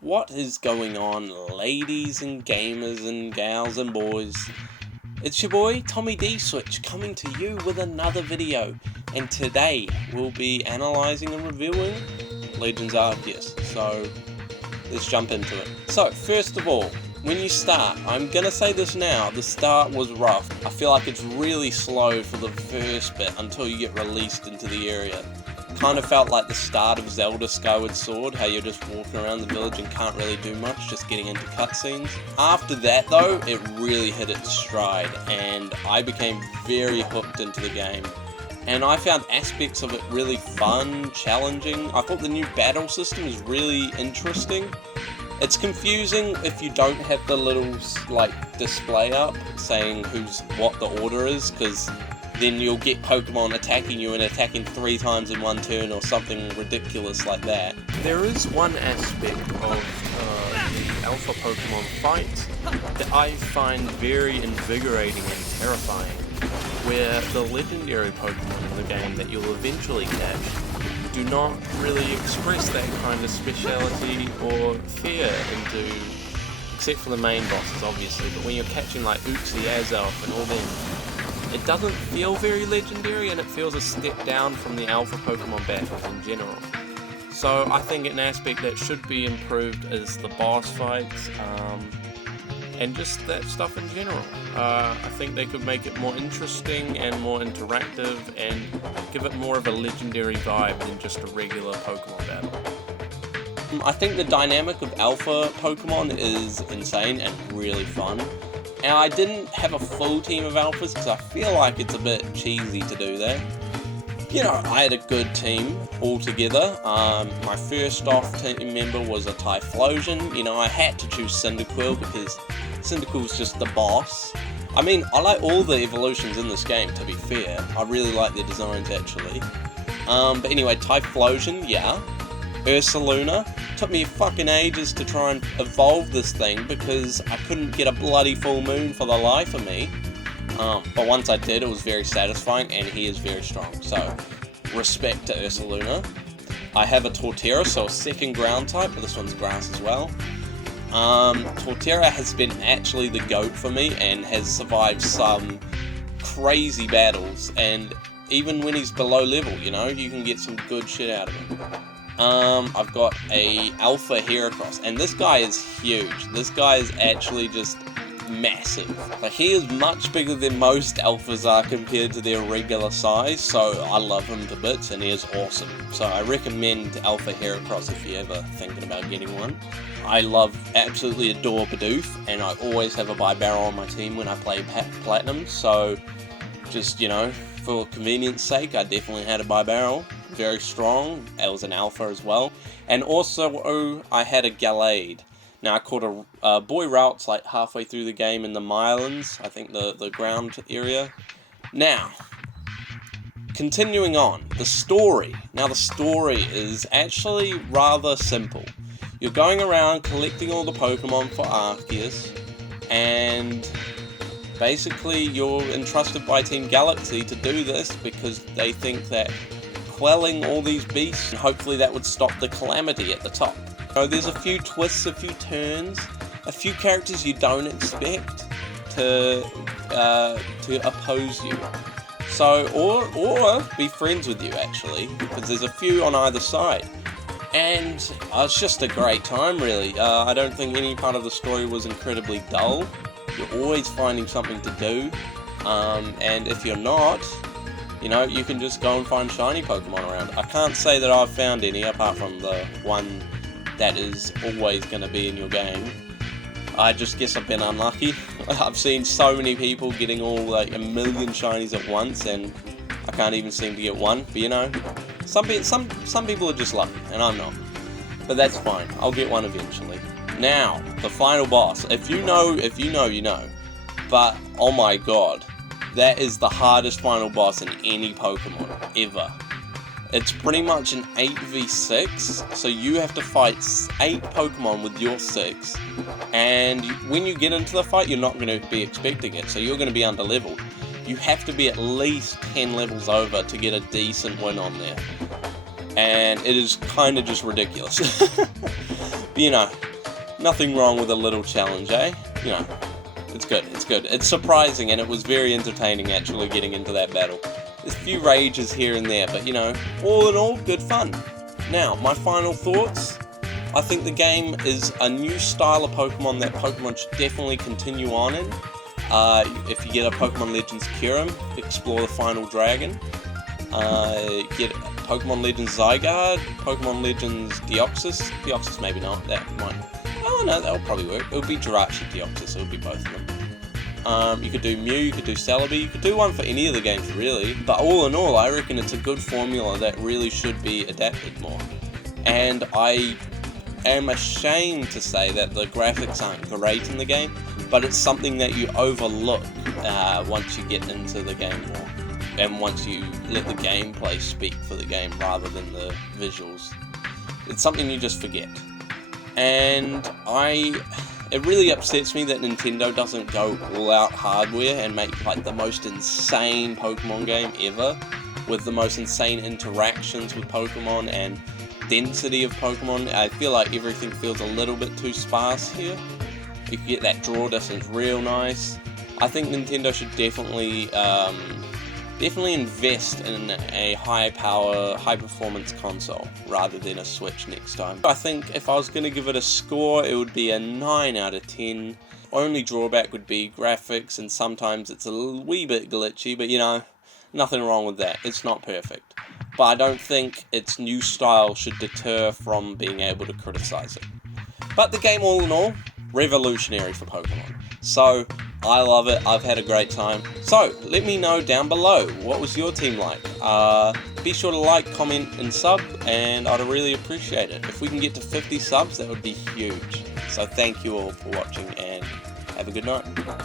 What is going on, ladies and gamers and gals and boys? It's your boy Tommy D Switch coming to you with another video, and today we'll be analysing and reviewing Legends Arceus. So let's jump into it. So first of all, when you start, I'm gonna say this now, the start was rough. I feel like it's really slow for the first bit until you get released into the area. Kind of felt like the start of Zelda Skyward Sword, how you're just walking around the village and can't really do much, just getting into cutscenes. After that though, it really hit its stride, and I became very hooked into the game. And I found aspects of it really fun, challenging. I thought the new battle system is really interesting. It's confusing if you don't have the little display up saying what the order is, because then you'll get Pokemon attacking you and attacking 3 times in one turn or something ridiculous like that. There is one aspect of the Alpha Pokemon fight that I find very invigorating and terrifying, where the legendary Pokemon in the game that you'll eventually catch do not really express that kind of speciality or fear except for the main bosses obviously, but when you're catching like Uxie, Azelf and all them, it doesn't feel very legendary, and it feels a step down from the Alpha Pokemon battles in general. So I think an aspect that should be improved is the boss fights, and just that stuff in general. I think they could make it more interesting and more interactive, and give it more of a legendary vibe than just a regular Pokemon battle. I think the dynamic of Alpha Pokemon is insane and really fun. And I didn't have a full team of Alphas because I feel like it's a bit cheesy to do that. You know, I had a good team all together. My first off team member was a Typhlosion. You know, I had to choose Cyndaquil because Cyndaquil's just the boss. I mean, I like all the evolutions in this game, to be fair. I really like their designs, actually. But anyway, Typhlosion, yeah. Ursaluna. Took me fucking ages to try and evolve this thing because I couldn't get a bloody full moon for the life of me. But once I did, it was very satisfying, and he is very strong. So, respect to Ursaluna. I have a Torterra, so a second ground type, but this one's grass as well. Torterra has been actually the GOAT for me and has survived some crazy battles, and even when he's below level, you know, you can get some good shit out of him. I've got a Alpha Heracross, and this guy is huge. This guy is actually just massive. Like, he is much bigger than most Alphas are compared to their regular size, so I love him to bits, and he is awesome. So I recommend Alpha Heracross if you're ever thinking about getting one. I absolutely adore Bidoof, and I always have a Bibarel on my team when I play Platinum, so just, you know, for convenience sake, I definitely had a Bibarel. Very strong. It was an Alpha as well. And also, I had a Gallade. Now, I caught a boy routes like halfway through the game in the Mylands, I think the ground area. Now, continuing on, the story. Now, the story is actually rather simple. You're going around collecting all the Pokemon for Arceus, and basically you're entrusted by Team Galaxy to do this because they think that quelling all these beasts, and hopefully that would stop the calamity at the top. So there's a few twists, a few turns, a few characters you don't expect to oppose you. So, or be friends with you actually, because there's a few on either side. And it's just a great time, really. I don't think any part of the story was incredibly dull. You're always finding something to do, and if you're not, you know, you can just go and find shiny Pokemon around. I can't say that I've found any, apart from the one that is always going to be in your game. I just guess I've been unlucky. I've seen so many people getting all like a million shinies at once, and I can't even seem to get one. But you know, some people are just lucky, and I'm not. But that's fine. I'll get one eventually. Now, the final boss. If you know, you know. But, oh my god. That is the hardest final boss in any Pokemon, ever. It's pretty much an 8v6, so you have to fight 8 Pokemon with your 6, and when you get into the fight, you're not going to be expecting it, so you're going to be under-leveled. You have to be at least 10 levels over to get a decent win on there. and it is kind of just ridiculous. But, you know, Nothing wrong with a little challenge, eh? You know, it's good, it's good. It's surprising, and it was very entertaining actually getting into that battle. There's a few rages here and there, but you know, all in all, good fun. Now, my final thoughts. I think the game is a new style of Pokemon that Pokemon should definitely continue on in. If you get a Pokemon Legends Kyurem, explore the Final Dragon. Get Pokemon Legends Zygarde, Pokemon Legends Deoxys. Deoxys maybe not, that might... Oh no, that'll probably work. It would be Jirachi Deoxys, it would be both of them. You could do Mew, you could do Celebi, you could do one for any of the games really. But all in all, I reckon it's a good formula that really should be adapted more. And I am ashamed to say that the graphics aren't great in the game, but it's something that you overlook once you get into the game more, and once you let the gameplay speak for the game rather than the visuals. It's something you just forget. And it really upsets me that Nintendo doesn't go all out hardware and make like the most insane Pokemon game ever, with the most insane interactions with Pokemon and density of Pokemon. I feel like everything feels a little bit too sparse here. You can get that draw distance real nice. I think Nintendo should definitely invest in a high power, high performance console rather than a Switch next time. I think if I was going to give it a score, it would be a 9 out of 10. Only drawback would be graphics, and sometimes it's a wee bit glitchy, but you know, nothing wrong with that. It's not perfect. But I don't think its new style should deter from being able to criticize it. But the game, all in all, revolutionary for Pokemon. So, I love it, I've had a great time. So, let me know down below, what was your team like? Be sure to like, comment, and sub, and I'd really appreciate it. If we can get to 50 subs, that would be huge. So thank you all for watching, and have a good night.